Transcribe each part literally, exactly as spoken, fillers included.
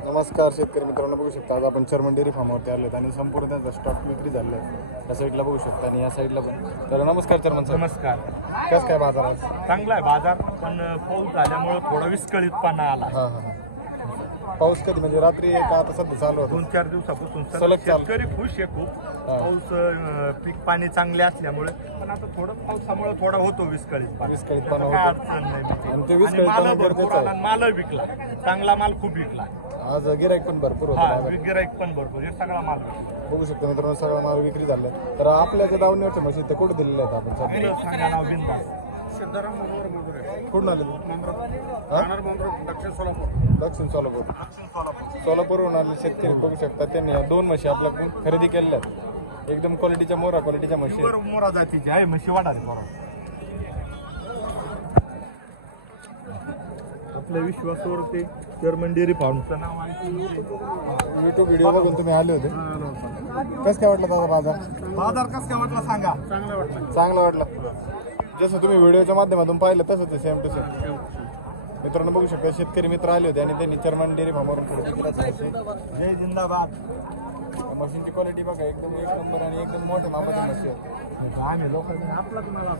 नमस्कार शेतकरी मित्रांनो, बघू शकता आज आपण चर्मन डेअरी फार्मवरती आलो आणि संपूर्ण त्यांचा स्टॉक विक्री झालेला आहे. या साईडला बघू शकता आणि या साईडला पण. तर नमस्कार चर्मन साहेब. नमस्कार. कसं काय बाजार आज? चांगला आहे बाजार, पण पाऊस झाल्यामुळे थोडा विस्कळीतपणा आला. हां हां हां. पाऊस कधी म्हणजे रात्री का आता सध्या चालू होतं? दोन चार दिवसापासून सलग सलग चालू. शेतकरी खुश आहे खूप. पाऊस अं, पीक पाणी चांगले असल्यामुळे, पण आता थोडं पावसामुळे थोडा होतो विस्कळीतपणा. विस्कळीतपणा त्याचं काय होतो. अडचण नाही त्याची. आणि ते आणि विस्कळीतपणा माल गरजेचं भरपूर आहे. आला आणि माल विकला. चांगला माल खूप विकला. आज गिराईक पण भरपूर हा होतं. गिराईक पण भरपूर, हे सगळा माल बघू शकता मित्रांनो, सगळा माल विक्री झाला. तर आपल्या ज्या दावणीवरच्या म्हशी ते कुठे दिलेल्या आहेत आपण सध्या? आपलं सांगा नाव बिंदास. कुठून आले तुम्ही? दक्षिण सोलापूर. दक्षिण सोलापूर सोलापूरहून आले शेतकरी बघू शकता. त्यांनी या दोन म्हशी आपल्याकडून खरेदी केलेल्या आहेत. एकदम क्वालिटीच्या मोरा क्वालिटीच्या म्हशी आहेत. बरोबर मोरा जातीची आहे म्हशी वाढाली बरोबर. आपल्या विश्वासावरती चर्मन डेअरी फार्मचं नाव आहे. युट्यूब व्हिडिओ बघून तुम्ही आले होते. कसं काय वाटलं दादा बाजार? बाजार कसं काय वाटला सांगा. चांगला वाटला. जसं तुम्ही व्हिडिओच्या माध्यमातून पाहिलं तसंच सेम टू सेम. मित्रांनो बघू शकता शेतकरी मित्र आले होते आणि त्यांनी चर्मन डेअरी फार्मवरून खरेदी केल्या. जय जिंदाबाद. मशीनची क्वालिटी बघा, एकदम एक नंबर आणि एकदम मोठ्या मापाच्या म्हशी आहेत. आम्ही लोकांनी आपला तुम्हाला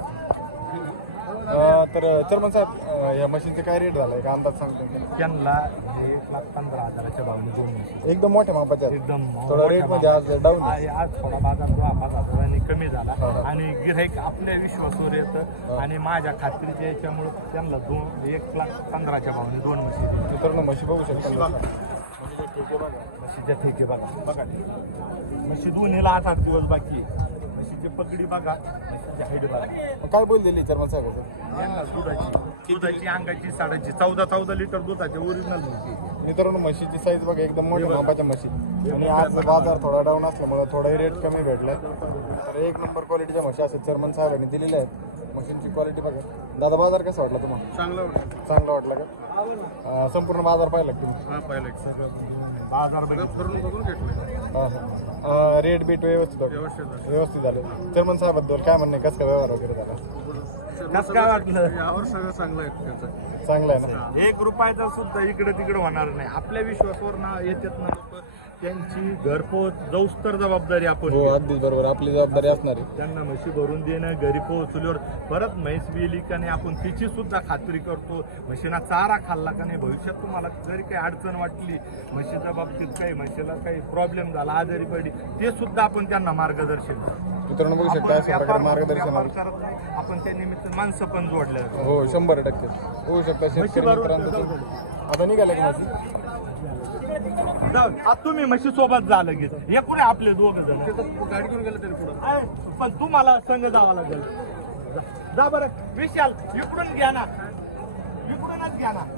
अं, तर चर्मन साहेब, अं, या मशीनचा काय रेट झालाय का अंदाज सांगतो? त्यांना एक लाख पंधरा हजाराच्या भावने दोन म्हशी. एकदम मोठ्या मापाच्या आहेत. एकदम थोडा रेट मध्ये आज डाऊन आहे. आहे. आज थोडा बाजार दहा पाच हजारांनी कमी झाला हा, हा. आणि गिऱ्हाईक आपल्या विश्वासावर येतं आणि माझ्या खात्रीच्या याच्यामुळे त्यांना दोन एक लाख पंधराच्या भावने दोन म्हशी. मित्रांनो म्हशी बघू शकता. म्हशीच्या ठेके बघा बघा म्हशी दोन्हीला आठ आठ दिवस बाकी आहे. म्हशीची पगडी बघा, म्हशीची हाईट बघा. काय बोल दिली चर्मन साहेब? यांना दुधाची दुधाची अंगाची साडाची चौदा चौदा लिटर दुधाची ओरिजिनल म्हशी. मित्रांनो म्हशीची साईज बघा, एकदम मोठ्या मापाच्या म्हशी. आणि आज बाजार थोडा डाऊन असल्यामुळे थोडाही रेट कमी भेटलाय. तर एक नंबर क्वालिटीच्या म्हशी असे चर्मन साहेबांनी दिलेल्या आहेत. मशीनची क्वालिटी बघा. दादा बाजार कसा वाटला तुम्हाला? चांगलं वाटतं. चांगला वाटला का? अं, संपूर्ण बाजार पाहिला का तुम्ही? हा पाहिलं बाजार बघून बघून घेतलं. हां हां. रेट बीट व्यवस्थित होतं? व्यवस्थित व्यवस्थित झालं. चर्मन साहेबाबद्दल काय म्हणणं आहे? कसं काय व्यवहार वगैरे झाला? कसं काय वाटलं? यावर सगळं चांगलं आहे त्याचं. चांगलं आहे ना? एक रुपयाचा सुद्धा इकडे तिकडे होणार नाही. आपल्या विश्वासावर ना येतात ना लोक, त्यांची घरपोच जाऊस तर जबाबदारी आपण हो, घेऊ. अगदीच बरोबर. आपली जबाबदारी असणार आहे. त्यांना म्हशी भरून देणं, घरी पोहोचल्यावर परत म्हैस विली का नाही आपण तिची सुद्धा खात्री करतो. म्हशीना चारा खाल्ला का नाही, भविष्यात तुम्हाला जरी काही अडचण वाटली, म्हशीच्या बाबतीत काही म्हशीला काही प्रॉब्लेम झाला, आजारी पडली, ते सुद्धा आपण त्यांना मार्गदर्शन करतो. मित्रांनो बघू शकता अशा प्रकारे मार्गदर्शन व्यापार करत नाही, आपण त्या निमित्त माणसं पण जोडले. हो, शंभर टक्के बघू शकता शेतकरी मित्रांचं. आता निघाले का म्हशी? जाऊ आता तुम्ही म्हशी सोबत जा लगेच. हे कुठे आपले दोघ जण गाडी घेऊन गेलं तरी पुढं. आहे, पण तुम्हाला संघ जावं लागेल. जा- जा बरं विशाल, इकडून घ्या ना, इकडूनच घ्या ना.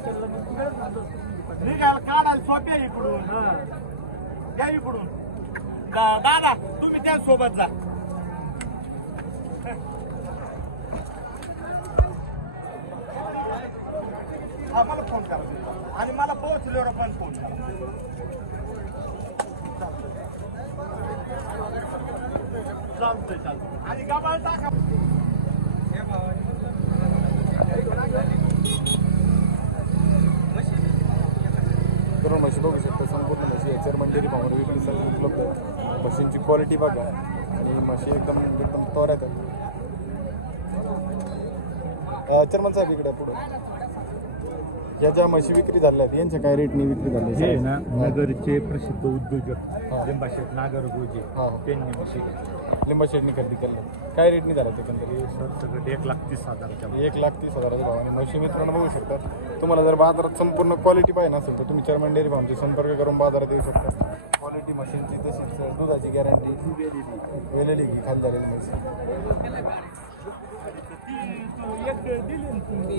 निघाल काढायला सोपे आहे इकडून. घ्या इकडून. दा- दादा तुम्ही त्या सोबत जा. हा मला फोन करा आणि मला पोहोचल्यावर पण फोन करा. चालतंय चालतंय. आणि गाबाळ टाका. करून म्हशी बघू शकता. संपूर्ण म्हशी आहे चर्मन डेअरी फार्मवर विक्रीसाठी उपलब्ध आहे. म्हशींची क्वालिटी बघा आणि म्हशी एकदम एकदम तोऱ्यात आहे. अं, चर्मन साहेब इकडे पुढे या ज्या म्हशी विक्री झाल्या आहेत यांच्या काय रेटनी विक्री झाली? हे ना नगरचे प्रसिद्ध उद्योजक हा. लिंबाशेठ नागर गोजे हा. त्यांनी म्हशी घेतल्या. लिंबा शेडनी खरेदी केल्या. काय रेटनी झाल्या एकंदरीत? सर सगळं एक लाख तीस हजाराच्या. एक लाख तीस हजाराच्या भावाने म्हशी मित्रांनो बघू शकता. तुम्हाला जर बाजारात संपूर्ण क्वालिटी पाहिजे असेल तर तुम्ही चर्मन डेअरी फार्मशी संपर्क करून बाजारात येऊ शकता. क्वालिटी मशीनची तशीच दुधाची गॅरंटी वेलेली की खाली झालेली म्हशी. एक दिली ना तुम्ही.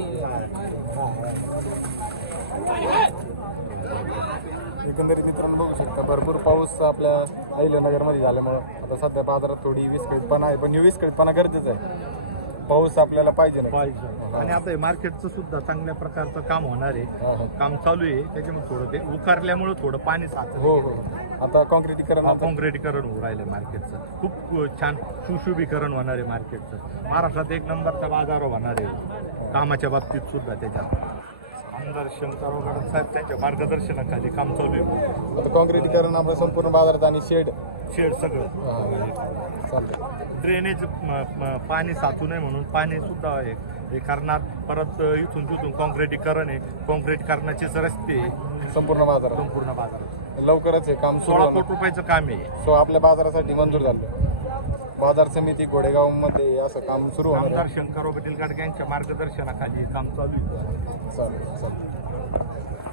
एकंदरीत मित्रांनो बघू शकता भरपूर पाऊस आपल्या अहिल्यानगरमध्ये झाल्यामुळं आता सध्या बाजारात थोडी विस्कळीतपणा आहे. पण ही विस्कळीतपणा गरजेचं आहे. पाऊस आपल्याला पाहिजे ना. पाहिजे. आणि आता हे मार्केटचं सुद्धा चांगल्या प्रकारचं काम होणार आहे. हा, हा. काम चालू आहे. त्याच्यामुळे थोडं ते उकारल्यामुळे थोडं पाणी साचत. हो हो. आता कॉन्क्रिटीकरण आता कॉन्क्रिटीकरण होऊ राहिलं मार्केटचं. खूप छान सुशोभीकरण होणार आहे मार्केटचं. महाराष्ट्रात एक नंबरचा बाजार होणार आहे कामाच्या बाबतीत सुद्धा त्याच्यात. आमदार शंकर वगैरे साहेब त्यांच्या मार्गदर्शनाखाली काम चालू आहे. आता काँक्रिटीकरण आपल्या संपूर्ण बाजारात आणि शेड शेड सगळं चालतं. ड्रेनेज म- म- पाणी साचू नये म्हणून पाणी सुद्धा आहे हे करणार. परत इथून तिथून कॉन्क्रिटीकरण आहे, कॉन्क्रिटीकरणाचेच रस्ते संपूर्ण बाजारात संपूर्ण बाजारात लवकरच हे काम सुरू सोळा होणार. कोटी रुपयाचं काम आहे. सो आपल्या बाजारासाठी मंजूर झालं. बाजार समिती घोडेगावमध्ये असं काम सुरू होणार आमदार आहे. शंकरराव पाटील गाडगे यांच्या मार्गदर्शनाखाली हे काम चालू आहे. चालेल चालेल